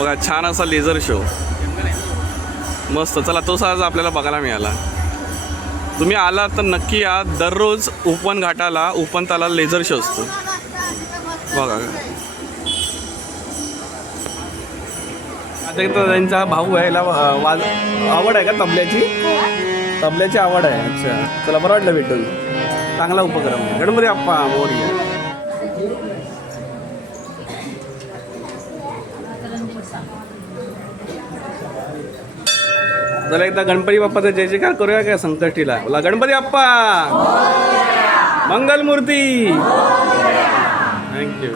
बघा छान असा लेझर शो मस्त. चला तो आज आपल्याला बघायला मिळाला. तुम्ही आलात तर नक्की या. दररोज उपवन घाटाला उपवन तालाला लेझर शो असतो बघा. आता त्यांचा भाऊ आहे, याला आवड आहे का तबल्याची? तबल्याची आवड आहे. अच्छा चला बरं वाटलं भेटून. चांगला उपक्रम आहे. गणपती बाप्पा मोरया. चला एकदा गणपती बाप्पाचा जय जयकार करूया काय संकष्टीला. बोला गणपती बाप्पा मंगलमूर्ती. थँक्यू.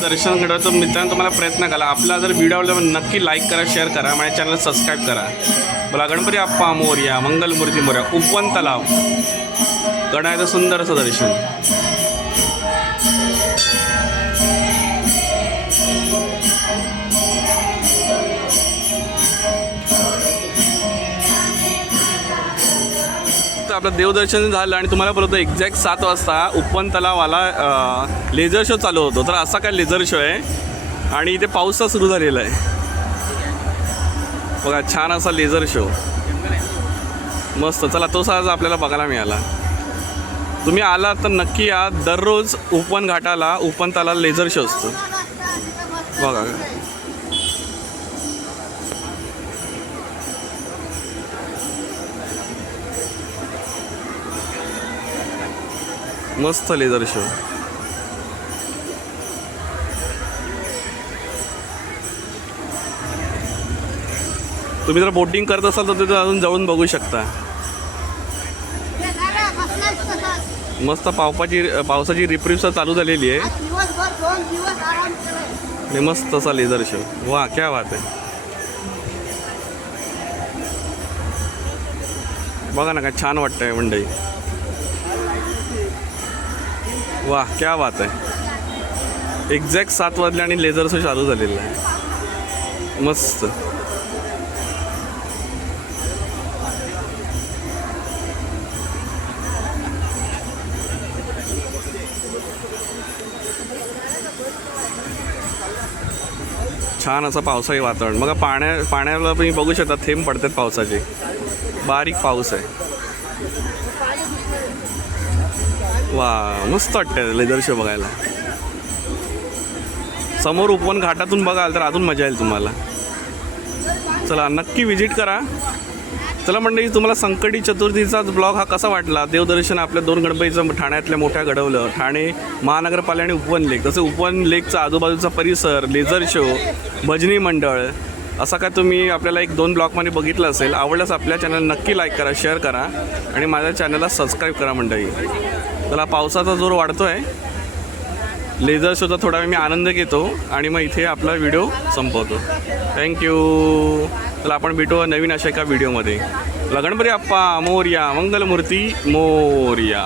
दर्शन घडवायचं मित्रांनो तुम्हाला प्रयत्न करा. आपला जर व्हिडिओ आवडला तर नक्की लाईक करा, शेअर करा, माझ्या चॅनलला सबस्क्राईब करा. बोला गणपती अप्पा मोरया, मंगलमूर्ती मोरया. उपवन तलाव गणाचं सुंदर असं दर्शन. आपलं देवदर्शन झालं आणि तुम्हाला बोलतो एक्झॅक्ट 7 वाजता उपवन तलावाला लेझर शो चालू होतो. तर असा काय लेझर शो आहे आणि इथे पाऊसच सुरू झालेला आहे बघा. छान असा लेझर शो मस्त. चला तो आज आपल्याला बघायला मिळाला. तुम्ही आला तर नक्की या. दररोज उपवन घाटाला उपवन तलावाला लेझर शो असतो बघा. मस्त लेझर शो. तुम्ही जर बोटिंग करत असाल तर तिथे अजून जाऊन बघू शकता. मस्त पावसाची रिपरिप चालू झालेली आहे. मस्त असा लेझर शो. वा क्या बात आहे. बघा ना काय छान वाटतंय मंडळी. वाह क्या बात आहे. एक्झॅक्ट 7 वाजले आणि लेझर शो चालू झालेला आहे. मस्त. छान असं पावसाळी वातावरण बघा. पाण्याला तुम्ही बघू शकता थेंब पडतात पावसाचे. बारीक पाऊस आहे. वा मस्त वाटतं लेझर शो बघायला. समोर उपवन घाटातून बघाल तर अजून मजा येईल तुम्हाला. चला नक्की विजिट करा. चला मंडळी, तुम्हाला संकटी चतुर्थीचाच ब्लॉग हा कसा वाटला? देवदर्शन आपल्या 2 गणपतीचं ठाण्यातल्या मोठ्या घडवलं. ठाणे महानगरपालिका आणि उपवन लेक. तसं उपवन लेकचा आजूबाजूचा परिसर, लेझर शो, भजनी मंडळ असा काय तुम्ही आपल्याला 1-2 ब्लॉगमध्ये बघितलं असेल. आवडल्यास आपल्या चॅनल नक्की लाईक करा, शेअर करा आणि माझ्या चॅनलला सबस्क्राईब करा मंडळी. त्याला पावसाचा जोर वाढतो आहे. लेझर शोचा थोडा वेळ मी आनंद घेतो आणि मग इथे आपला व्हिडिओ संपवतो. थँक्यू. तर आपण भेटू नवीन अशा एका व्हिडिओमध्ये. गणपती अप्पा मोरया, मंगलमूर्ती मोरया.